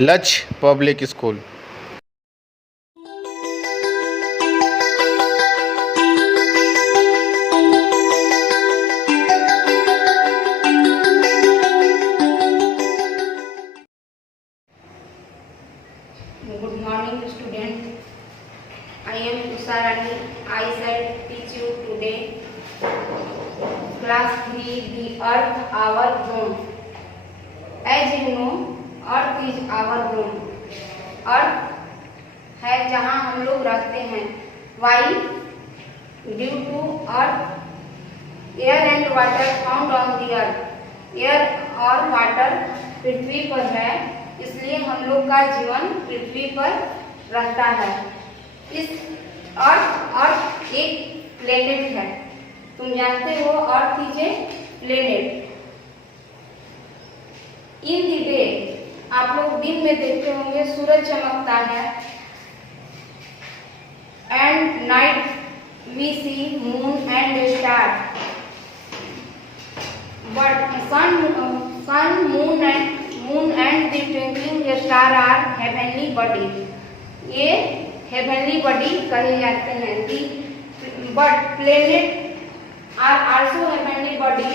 लक्ष्य public school. Good morning, student. I am Usha Rani. I shall teach you today class 3, the earth, our home. As you know, earth is our home. Earth है जहाँ हम लोग रहते हैं. Why? Due to earth, air and water found on the earth. Air और water पृथ्वी पर है, इसलिए हम लोग का जीवन पृथ्वी पर रहता है। इस अर्थ एक प्लेनेट है, तुम जानते हो earth is a planet. In the day, आप लोग दिन में देखते होंगे सूरज चमकता है, and night we see moon and star, but sun moon and the twinkling star are heavenly body. ये हेवनली बॉडी कहे जाते हैं। But planet are also heavenly body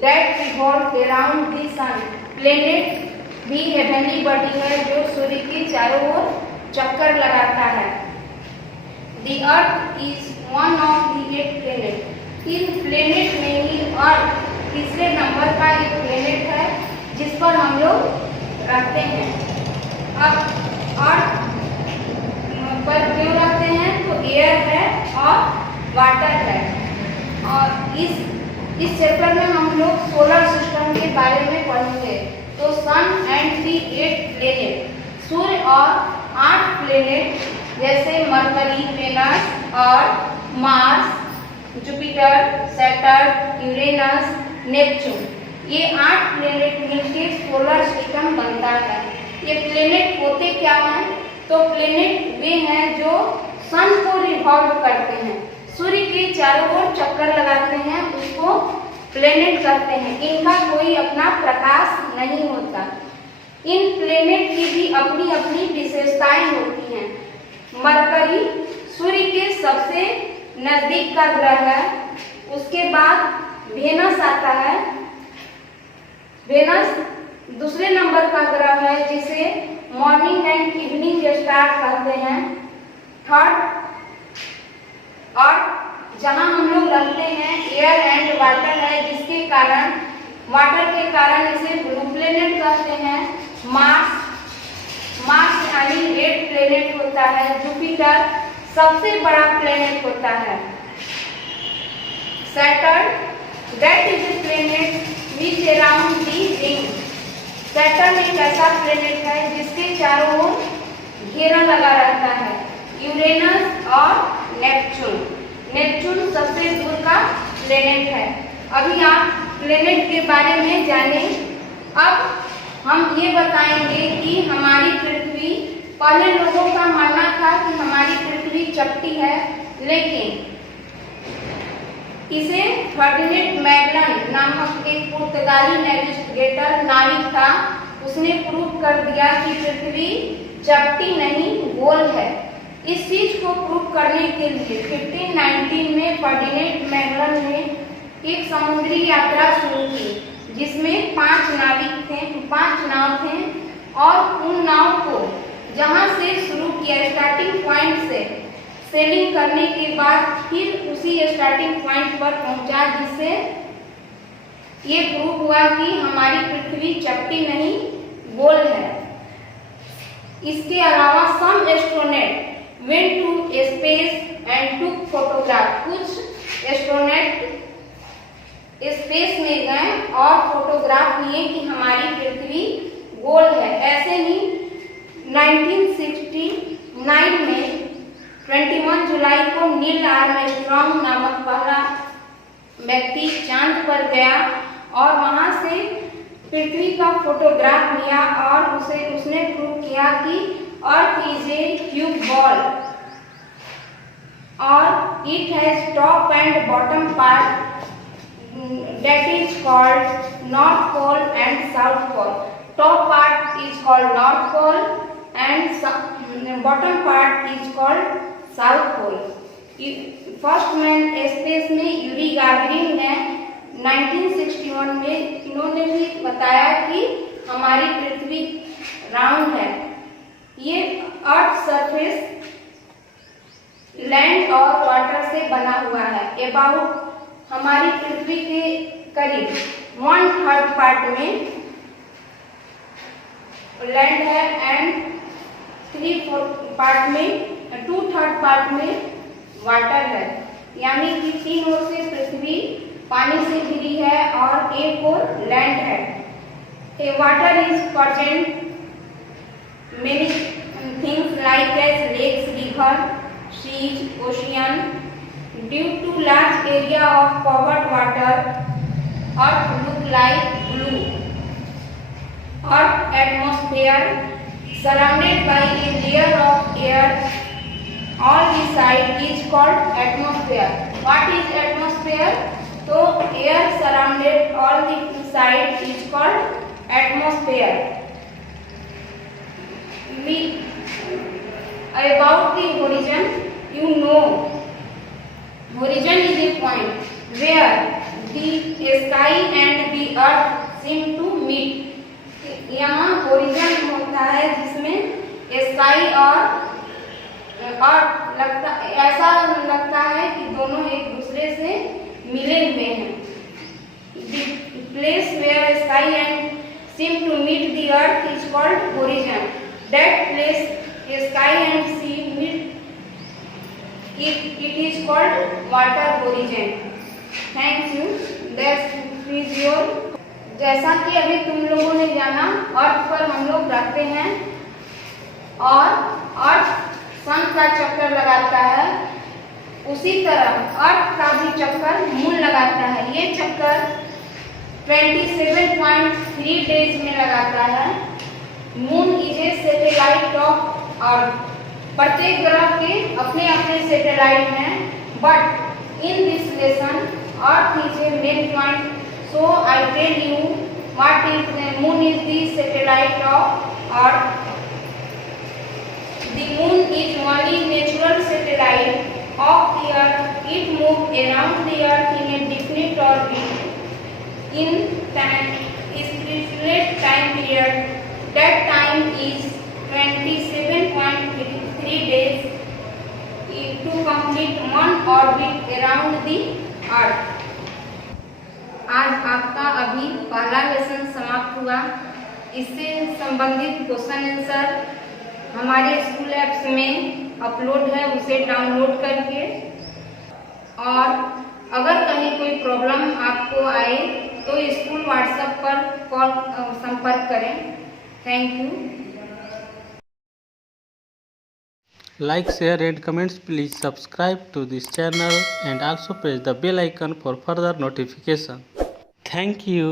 that revolve around the sun. Planet भी heavenly body है जो सूर्य के चारों ओर चक्कर लगाता है। The earth is one of the 8 planet. In planet में ही अर्थ तीसरे नंबर का एक प्लेनेट है जिस पर हम लोग रहते हैं। अब अर्थ पर क्यों रहते हैं? तो एयर है और वाटर है। और इस चैप्टर में हम लोग सोलर सिस्टम के बारे में पढ़ेंगे। तो सन एंड दी 8 प्लेनेट, सूर्य और 8 प्लेनेट जैसे मरकरी, वेनस और Mars, Jupiter, Saturn, Uranus, Neptune, ये 8 प्लेनेट मिलकर सोलर सिस्टम बनता है। ये प्लेनेट होते क्या हैं? तो प्लेनेट वे हैं जो सन को रिवॉल्व करते हैं, सूर्य के चारों ओर चक्कर लगाते हैं, उसको प्लेनेट कहते हैं। इनका कोई अपना प्रकाश नहीं होता। इन प्लेनेट की भी अपनी अपनी विशेषताएं होती हैं। मरकरी सूर्य के सबसे नजदीक का ग्रह है, उसके बाद वेनस आता है। वेनस दूसरे नंबर का ग्रह है जिसे मॉर्निंग एंड इवनिंग स्टार कहते हैं। थर्ड, और जहां हम लोग रहते हैं एयर एंड वाटर है, जिसके कारण वाटर के कारण इसे ब्लू प्लेनेट कहते हैं। मार्स यानी रेड प्लेनेट होता है। जुपिटर सबसे बड़ा प्लेनेट होता है। Saturn that is a planet which around the ring. Saturn एक ऐसा प्लेनेट है जिसके चारों ओर घेरा लगा रहता है। यूरेनस और नेपच्यून सबसे दूर का प्लेनेट है। अभी आप प्लेनेट के बारे में जाने। अब हम ये बताएंगे कि हमारी पृथ्वी, पहले लोगों का मानना था कि हमारी पृथ्वी चपटी है, लेकिन इसे फर्डिनेंड मैगलन नामक एक पुर्तगाली नेविगेटर नाविक था, उसने प्रूव कर दिया कि पृथ्वी चपटी नहीं गोल है। इस चीज को प्रूव करने के लिए 1519 में फर्डिनेंड मैगलन ने एक समुद्री यात्रा शुरू की, जिसमें 5 नाव थे और उन नाव को जहां से शुरू किया स्टार्टिंग पॉइंट से सेलिंग करने के बाद फिर उसी स्टार्टिंग पॉइंट पर पहुंचा, जिससे ये प्रूव हुआ कि हमारी पृथ्वी चपटी नहीं गोल है। इसके अलावा some astronaut went to space and took photograph. कुछ एस्ट्रोनॉट स्पेस में गए और फोटोग्राफ लिए कि हमारी पृथ्वी गोल है। ऐसे ही 1969 में 21 जुलाई को नील आर्मस्ट्रॉन्ग नामक पहला व्यक्ति चांद पर गया और वहां से पृथ्वी का फोटोग्राफ लिया और उसने प्रूव किया कि earth is a cube ball और it has top and bottom part that is called North Pole and South Pole। top part is called North Pole and bottom part is called South Pole. First man space में Yuri Gagarin ने 1961 में इन्होंने भी बताया कि हमारी पृथ्वी round है। ये अर्थ सरफेस लैंड और वाटर से बना हुआ है। अबाउट हमारी पृथ्वी के करीब 1/3 पार्ट में लैंड है एंड 3/4 पार्ट में 2/3 पार्ट में वाटर है, यानी कि 3 ओर से पृथ्वी पानी से घिरी है और एक ओर लैंड है। A water is present many things like as lakes, river, seas, ocean. Due to large area of covered water earth look like blue. Earth atmosphere surrounded by a layer of air all the side is called atmosphere. What is atmosphere? So air surrounded all the side is called atmosphere. We about the horizon, you know, horizon is a point where the sky and the earth seem to meet. यहाँ horizon होता है जिसमें sky और ऐसा लगता है कि दोनों एक दूसरे से मिले हुए हैं। The place where sky and seem to meet the earth is called horizon. That place sky and sea meet, it is called water horizon. Thank you. That is your। जैसा कि अभी तुम लोगों ने जाना अर्थ पर हम लोग रहते हैं और अर्थ सन का चक्कर लगाता है, उसी तरह अर्थ का भी चक्कर मून लगाता है। ये चक्कर 27.3 डेज में लगाता है। Moon is a satellite of earth. प्रत्येक ग्रह के अपने अपने सैटेलाइट हैं, but in this lesson earth is A main point. So I tell you what is the moon is the satellite of earth. The moon is only natural satellite of the earth. It moves around the earth in a definite orbit in specified time period. That time is 27.3 days to complete one orbit around the earth. आज आपका अभी पहला lesson समाप्त हुआ। इससे संबंधित question answer हमारे school apps में अपलोड है, उसे डाउनलोड करके। और अगर कहीं कोई प्रॉब्लम आपको आए तो स्कूल व्हाट्सएप पर कॉल संपर्क करें। Thank you. Like, share and comments. Please subscribe to this channel and also press the bell icon for further notification. Thank you.